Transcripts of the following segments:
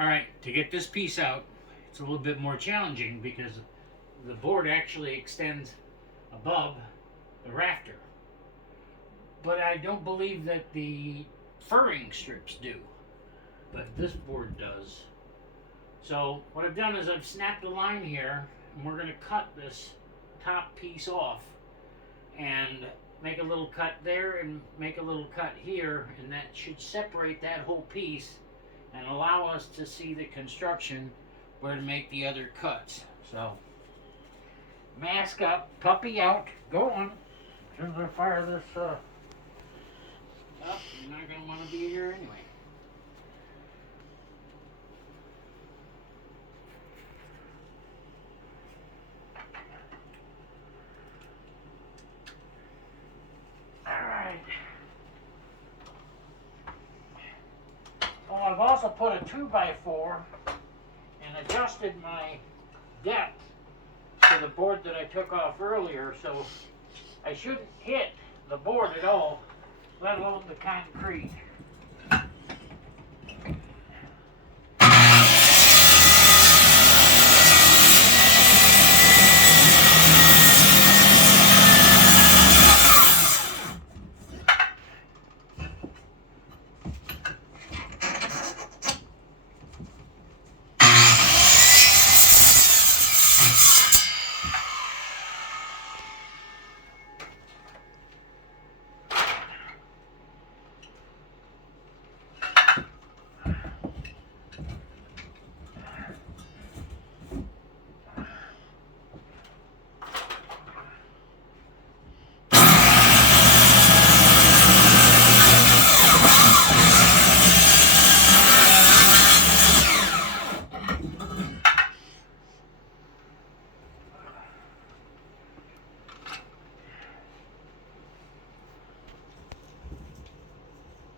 Alright, to get this piece out, it's a little bit more challenging because the board actually extends above the rafter. But I don't believe that the furring strips do. But this board does. So what I've done is I've snapped a line here, and we're going to cut this top piece off and make a little cut there and make a little cut here, and that should separate that whole piece and allow us to see the construction where to make the other cuts. So mask up, puppy out, go on. As soon as I fire this up, you're not going to want to be here anyway. Well, I've also put a 2x4 and adjusted my depth to the board that I took off earlier, so I shouldn't hit the board at all, let alone the concrete.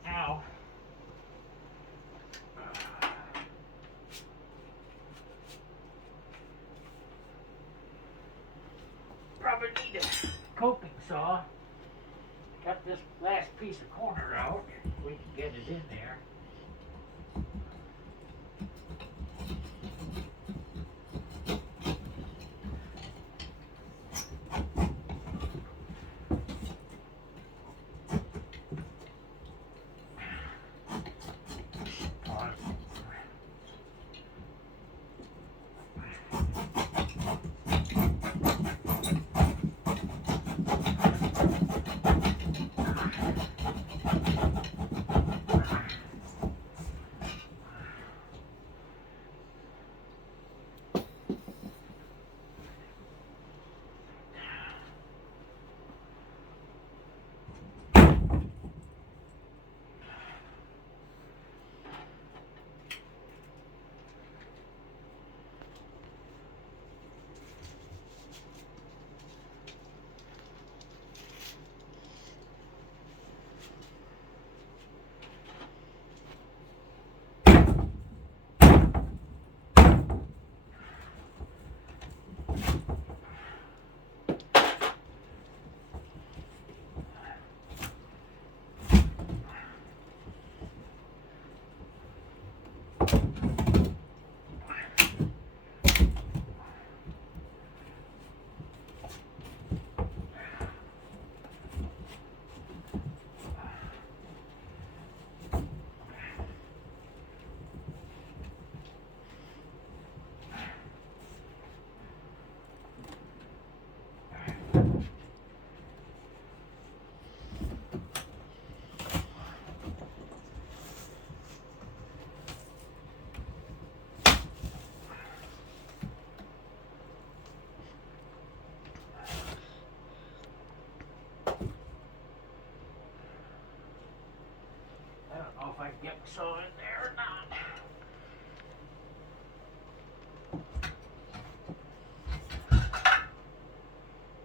Now, probably need a coping saw. Cut this last piece of corner out. We can get it in there. I don't know if I can get the saw in there or not.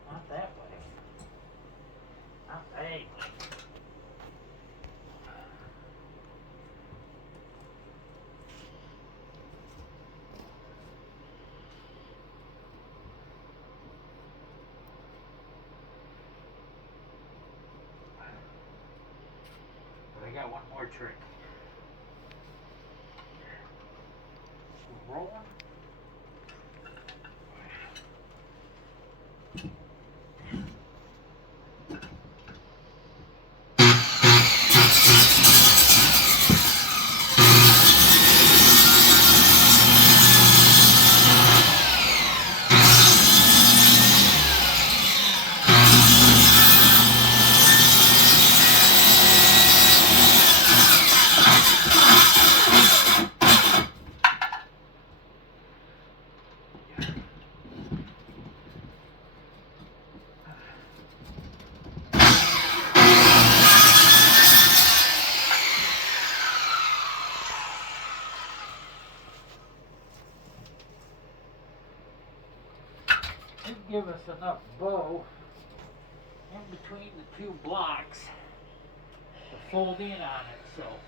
Not that way. Not that way. But I got one more trick. We're rolling. Should give us enough bow in between the two blocks to fold in on itself.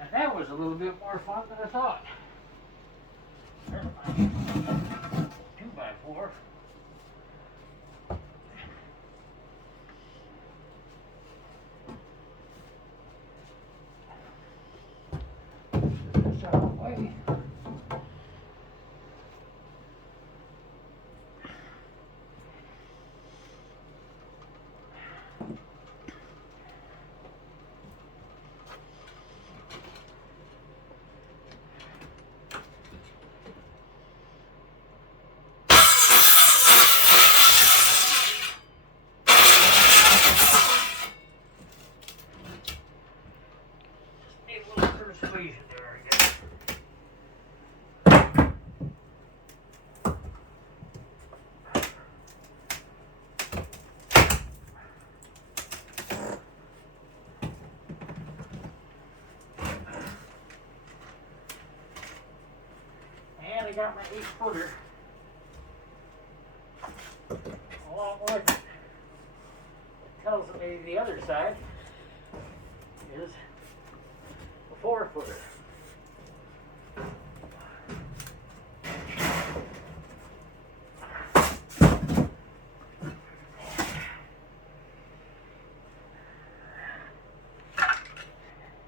And that was a little bit more fun than I thought. There's my 2x4. This out of the way. Need a little persuasion there, I guess. And I got my 8-footer along with it. It tells me the other side is a 4-footer.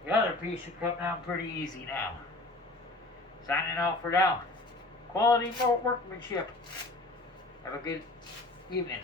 The other piece should come down pretty easy now. Signing off for now. Quality workmanship. Have a good evening.